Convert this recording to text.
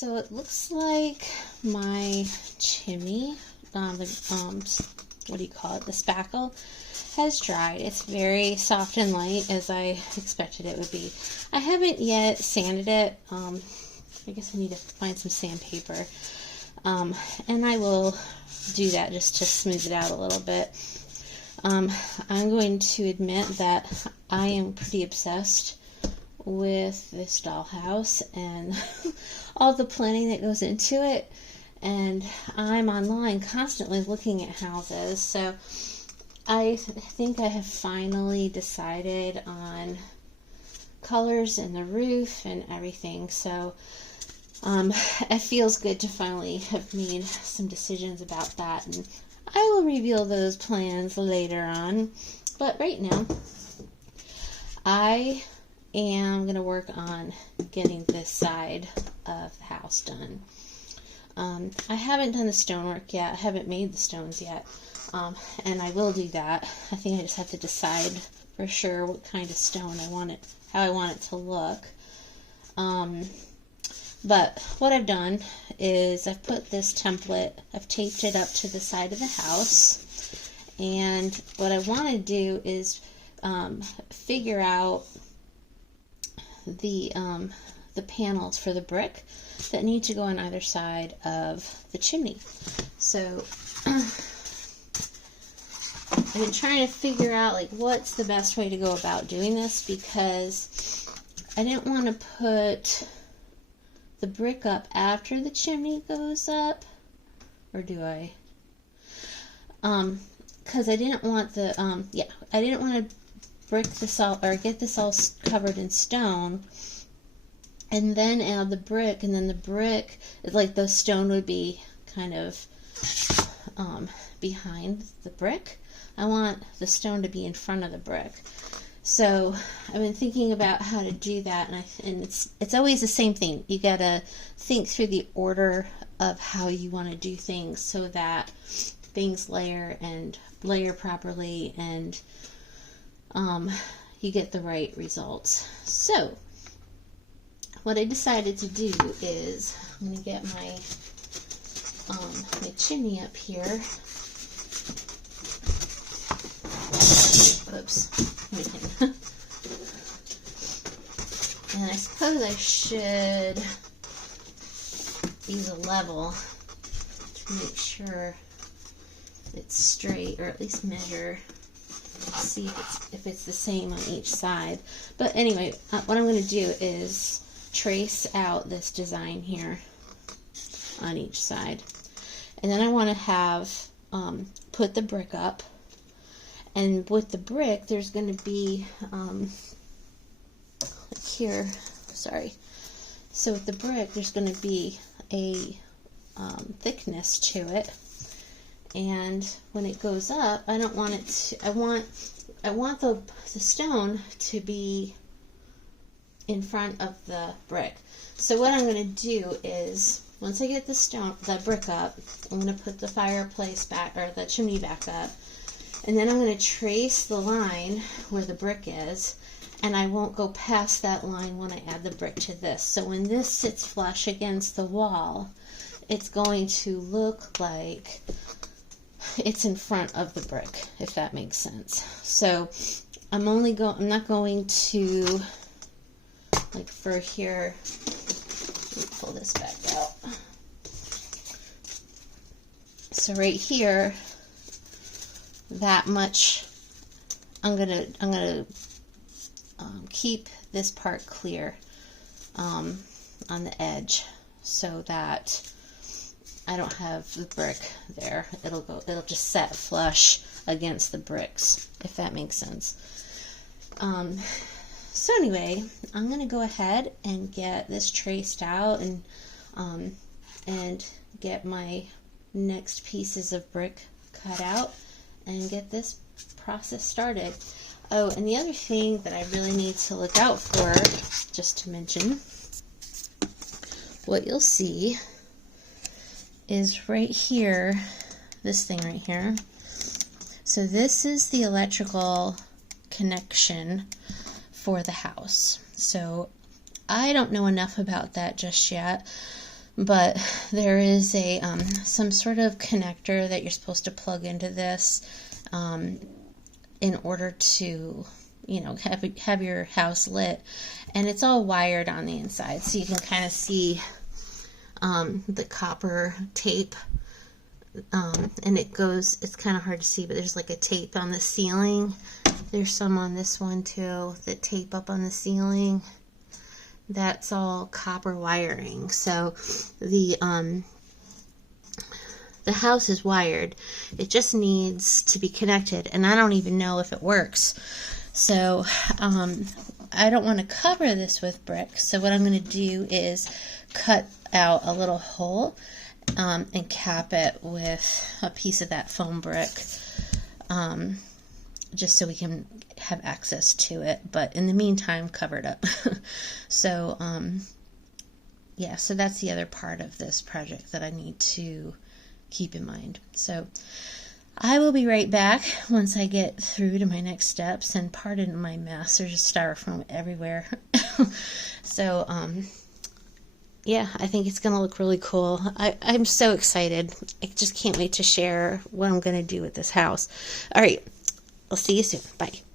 So it looks like my chimney, what do you call it, the spackle, has dried. It's very soft and light, as I expected it would be. I haven't yet sanded it. I guess I need to find some sandpaper. And I will do that just to smooth it out a little bit. I'm going to admit that I am pretty obsessed with this dollhouse and all the planning that goes into it, and I'm online constantly looking at houses, so I think I have finally decided on colors and the roof and everything, so it feels good to finally have made some decisions about that, and I will reveal those plans later on. But right now I am going to work on getting this side of the house done. I haven't done the stonework yet. I haven't made the stones yet, and I will do that. I think I just have to decide for sure what kind of stone I want it, how I want it to look. But what I've done is I've put this template, I've taped it up to the side of the house, and what I want to do is figure out the panels for the brick that need to go on either side of the chimney. So I've been trying to figure out like what's the best way to go about doing this, because I didn't want to put the brick up after the chimney goes up, or do I? Because I didn't want the I didn't want to brick this all, or get this all covered in stone and then add the brick, and then the brick, like the stone would be kind of behind the brick. I want the stone to be in front of the brick. So I've been thinking about how to do that, and it's always the same thing. You gotta think through the order of how you want to do things so that things layer properly, and you get the right results. So what I decided to do is I'm going to get my my chimney up here. Oops. And I suppose I should use a level to make sure it's straight, or at least measure, see if it's the same on each side. But anyway, what I'm going to do is trace out this design here on each side, and then I want to have put the brick up, and with the brick there's going to be here, sorry, so with the brick there's going to be a thickness to it, and when it goes up, I don't want it to, I want the stone to be in front of the brick. So what I'm going to do is, once I get the brick up, I'm going to put the fireplace back, or the chimney back up, and then I'm going to trace the line where the brick is, and I won't go past that line when I add the brick to this. So when this sits flush against the wall, it's going to look like it's in front of the brick, if that makes sense. So I'm not going to, like for here, let me pull this back out. So right here, that much, I'm gonna keep this part clear on the edge, so that I don't have the brick there. It'll just set flush against the bricks, if that makes sense. So anyway, I'm gonna go ahead and get this traced out, and get my next pieces of brick cut out and get this process started. Oh, and the other thing that I really need to look out for, just to mention, what you'll see is right here, this thing right here. So this is the electrical connection for the house. So I don't know enough about that just yet, but there is a some sort of connector that you're supposed to plug into this in order to, you know, have your house lit, and it's all wired on the inside, so you can kind of see the copper tape, and it goes, it's kind of hard to see, but there's like a tape on the ceiling. There's some on this one too that tape up on the ceiling. That's all copper wiring. So the house is wired. It just needs to be connected, and I don't even know if it works. So I don't want to cover this with bricks. So what I'm going to do is cut out a little hole and cap it with a piece of that foam brick, just so we can have access to it, but in the meantime cover it up. So yeah, so that's the other part of this project that I need to keep in mind. So I will be right back once I get through to my next steps, and pardon my mess, there's just styrofoam everywhere. So yeah, I think it's gonna look really cool. I'm so excited. I just can't wait to share what I'm gonna do with this house. All right, I'll see you soon. Bye.